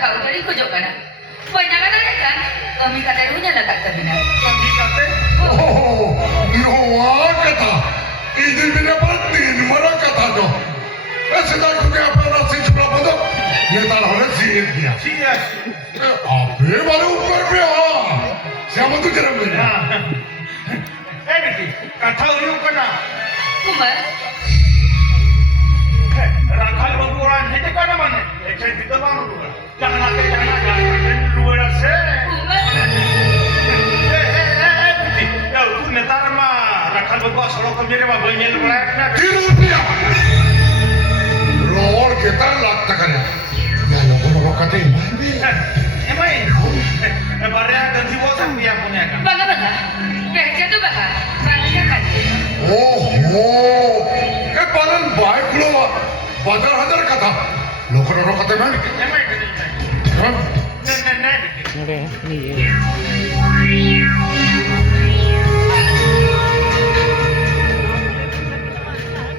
kau dari kujok kana. Banyak kata kan? Kami kata runya nak kata bina. Kami kata, oh, no kata. Ini bina batin marah kata tu. Sedang aku ke apa nasi sebelah pondok? Dia tak ada siap dia. Siap. Apa baru berpia? Siapa tu jalan bina? Betul. Kata lu kena. Kumar, Rakal baru orang ini kena mana? Ekor kita baru dua. Jangan luar asa. Kumar. Betul. Ya, tu netar mah rakal baru asal kau jadi apa banyak orang nak. Tiru dia. Roar kita lakta kena. Ya, loko kata ini. Emang barang ganti bosan dia punya kan. Baga. Kerja tu baga. Baga kan. Oh, paling baik loh. Bazar kata. Loko kata mana? Emang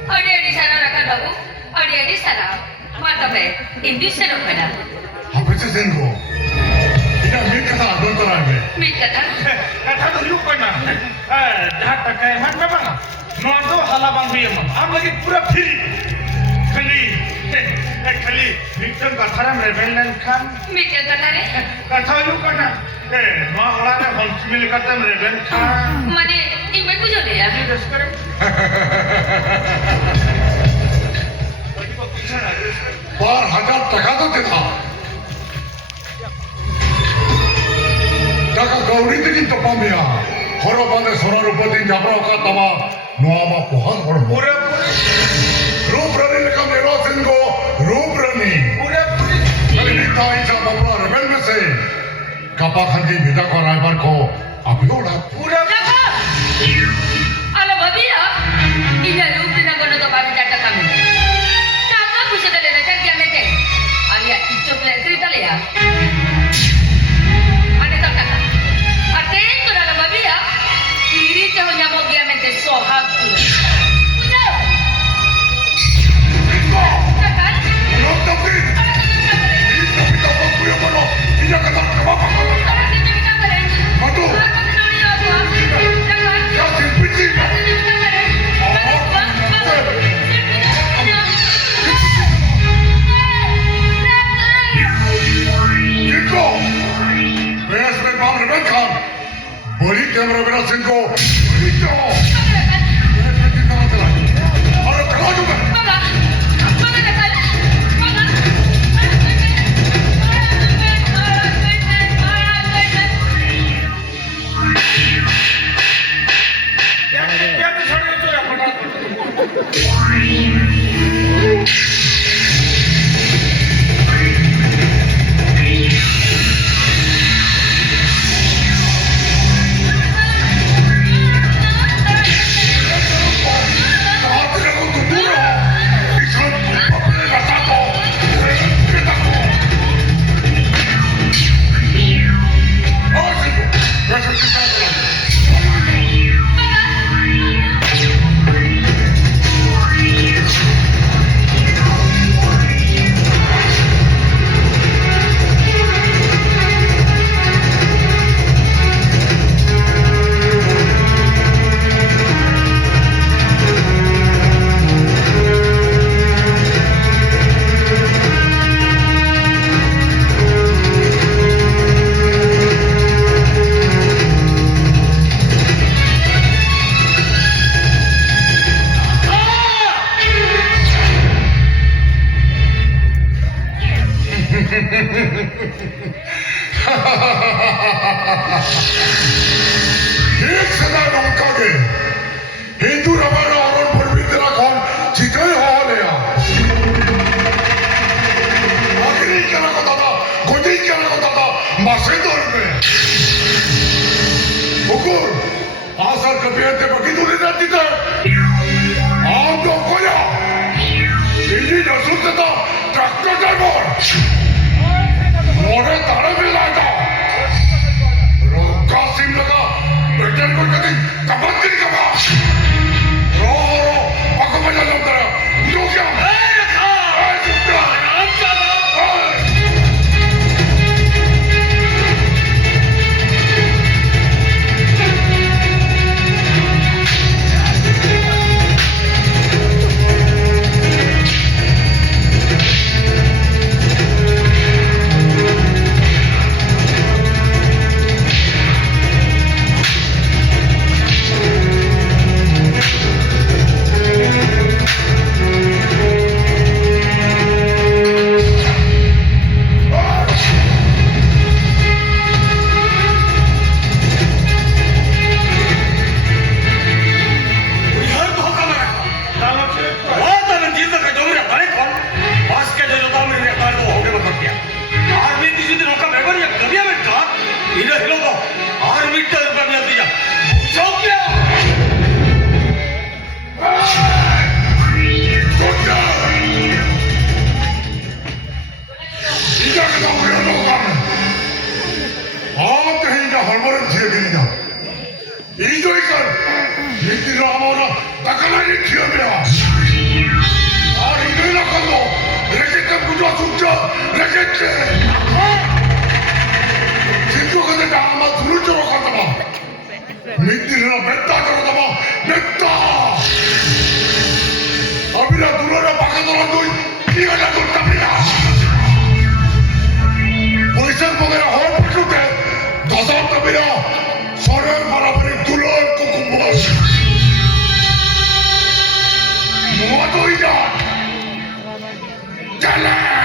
Ada di sana rakal babu. Ada di sana. Mata be. Hindi sana kana. Apa sih sengko? Ini mik kata adon terang be. Mit kata. kata lu kena. Dah tak kaya mana bang? Nodo halabang dia mah. Am lagi pura free. Kali Victor kata rebellion kan. Mit kata ni. Kata lu kena. Mau orang yang konsumen kata rebellion kan. Mane imbang pujo dia. Ini dah sekarang. Par हजार टका तो देता टका गौरी दिन तो पामिया हरो बांधे सोना रुपति जाबरा का तमा नोआमा पोहन और Pura रूप रनी लेकर मेरो सिंगो रूप रनी pura. कल निता इसा बबला रेबेल में से कपा खंडी विदा को राइबर को अभियोड़ा Pura. Ala babi ya. Ina lu pina kono to baru jata kami. Taka bisa dale na jagi amete. Alia ichok le cerita le ya. Ane tak kata. Aten to ala babi ya. Iri te ho nyamo gi amete sohag tu. Puja. Takkan? लोग तो फिर Ala tu kita kare. इस तभी तो बकु ये बनो इन्हें कता कमा कमा Ala tu kita kare. मधु Ala tu nani aku. Takkan? क्या simply Ala tu kita kare. जिनको बेस में बाम रेबेल खान बड़ी कैमरा मेरा सिंगो बड़ी जो बेस में कितना चला और चला जो मैं Dia tu sorry itu ya pernah. एक सदा नौकागे हिंदू रामायण और पर बितरा कौन जितने हो लिया आखिरी क्या को दादा गोदी क्या को दादा मासे दौर में हुकुर आसर कभी ऐसे बकी दूरी जाती था आम तो कोया इन्हीं नसूल से था ट्रैक्टर ड्राइवर मोड़े तारे में लाया कासिम लगा बेटे को कभी कपट नहीं कमा रो पको बजा लो तेरा यो क्या Sila betta kalau sama betta. Apabila dulu ada pakai tolong tuh, dia ada tuh tapi dah. Polisi mengira hal berikutnya, dasar tapi dah. Sore barabar dulur kukumbas. Muat tu ida. Jalan.